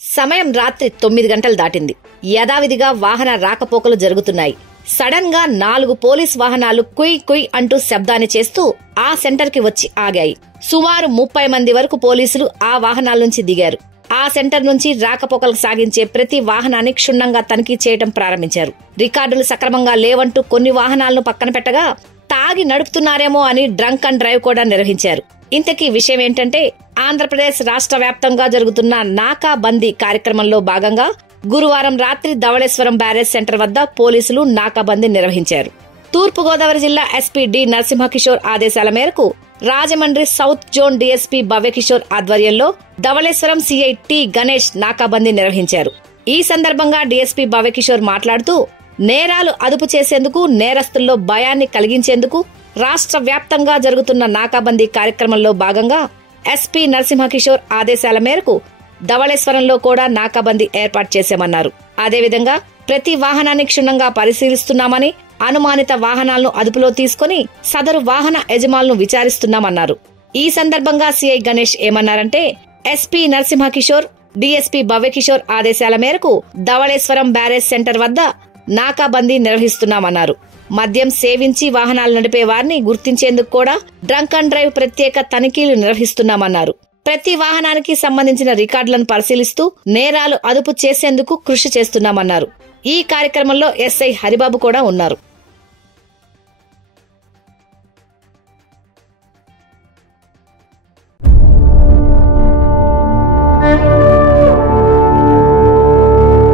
సమయం రాత్రి 9 గంటలు దాటింది. యథావిధిగా వాహన రాకపోకలు జరుగుతున్నాయి. సడన్ గా 4 పోలీస్ వాహనాలు కుయ్ కుయ్ అంటూ శబ్దాన్ని చేస్తూ ఆ సెంటర్ కి వచ్చి ఆగాయి. సుమారు 30 మంది వరకు పోలీసులు ఆ వాహనాల నుంచి దిగారు. ఆ సెంటర్ నుంచి రాకపోకలు సాగించే ప్రతి వాహనాన్ని క్షుణ్ణంగా తనిఖీ చేయడం ప్రారంభించారు. రికార్డులు సక్రమంగా లేవంటూ కొన్ని వాహనాలను పక్కన పెట్టగా తాగి నడుపుతున్నారేమో అని డ్రంక్ అండ్ డ్రైవ్ కూడా నిర్వహించారు. ఇంతకీ విషయం ఏంటంటే, ఆంధ్రప్రదేశ్ రాష్ట్ర వ్యాప్తంగా జరుగుతున్న నాకా బందీ కార్యక్రమంలో భాగంగా గురువారం రాత్రి ధవళేశ్వరం బ్యారేజ్ సెంటర్ వద్ద పోలీసులు నాకాబందీ నిర్వహించారు. తూర్పుగోదావరి జిల్లా ఎస్పీ డి నరసింహకిషోర్ ఆదేశాల మేరకు Rajahmundry south zone DSP Bhavyakishore ఆధ్వర్యంలో ధవళేశ్వరం సీఐ టి గణేష్ నాకాబందీ నిర్వహించారు. ఈ సందర్భంగా డీఎస్పీ భవ్యకిషోర్ మాట్లాడుతూ, నేరాలు అదుపు చేసేందుకు, నేరస్తుల్లో భయాన్ని కలిగించేందుకు రాష్ట్ర వ్యాప్తంగా జరుగుతున్న నాకాబందీ కార్యక్రమంలో భాగంగా ఎస్పీ నరసింహకిషోర్ ఆదేశాల మేరకు ధవళేశ్వరంలో కూడా నాకాబందీ ఏర్పాటు చేశామన్నారు. అదేవిధంగా ప్రతి వాహనాన్ని క్షుణ్ణంగా పరిశీలిస్తున్నామని, అనుమానిత వాహనాలను అదుపులో తీసుకుని సదరు వాహన యజమానులను విచారిస్తున్నామన్నారు. ఈ సందర్భంగా సీఐ గణేష్ ఏమన్నారంటే, ఎస్పీ నరసింహకిషోర్, డీఎస్పీ భవ్యకిషోర్ ఆదేశాల మేరకు ధవళేశ్వరం బ్యారేజ్ సెంటర్ వద్ద నాకాబందీ నిర్వహిస్తున్నామన్నారు. మద్యం సేవించి వాహనాలు నడిపే వారిని గుర్తించేందుకు కూడా డ్రంక్ అండ్ డ్రైవ్ ప్రత్యేక తనిఖీలు నిర్వహిస్తున్నామన్నారు. ప్రతి వాహనానికి సంబంధించిన రికార్డులను పరిశీలిస్తూ నేరాలు అదుపు చేసేందుకు కృషి చేస్తున్నామన్నారు. ఈ కార్యక్రమంలో ఎస్ఐ హరిబాబు కూడా ఉన్నారు.